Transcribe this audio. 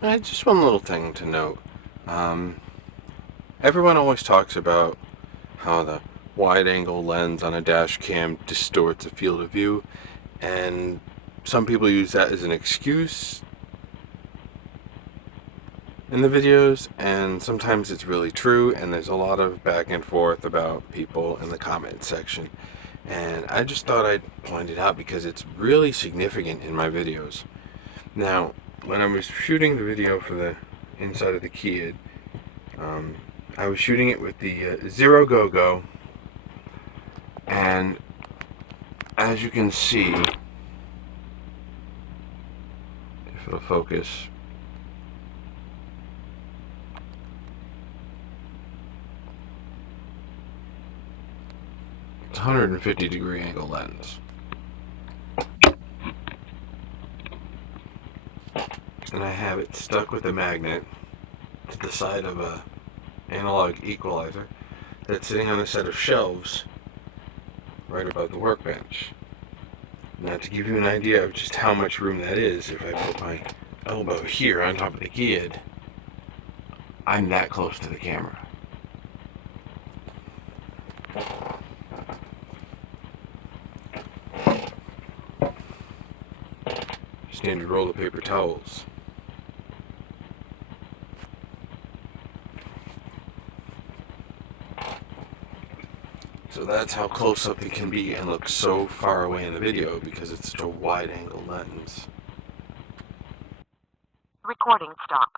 Just one little thing to note. Everyone always talks about how the wide-angle lens on a dash cam distorts the field of view, and some people use that as an excuse in the videos, and sometimes it's really true, and there's a lot of back and forth about people in the comment section. And I just thought I'd point it out because it's really significant in my videos. Now, when I was shooting the video for the inside of the kid, I was shooting it with the ZeroGoGo, and as you can see, if it'll focus, it's a 150-degree angle lens. And I have it stuck with a magnet to the side of a analog equalizer that's sitting on a set of shelves right above the workbench. Now, to give you an idea of just how much room that is, if I put my elbow here on top of the kid, I'm that close to the camera. Standard roll of paper towels. So that's how close up it can be and look so far away in the video because it's such a wide angle lens. Recording stopped.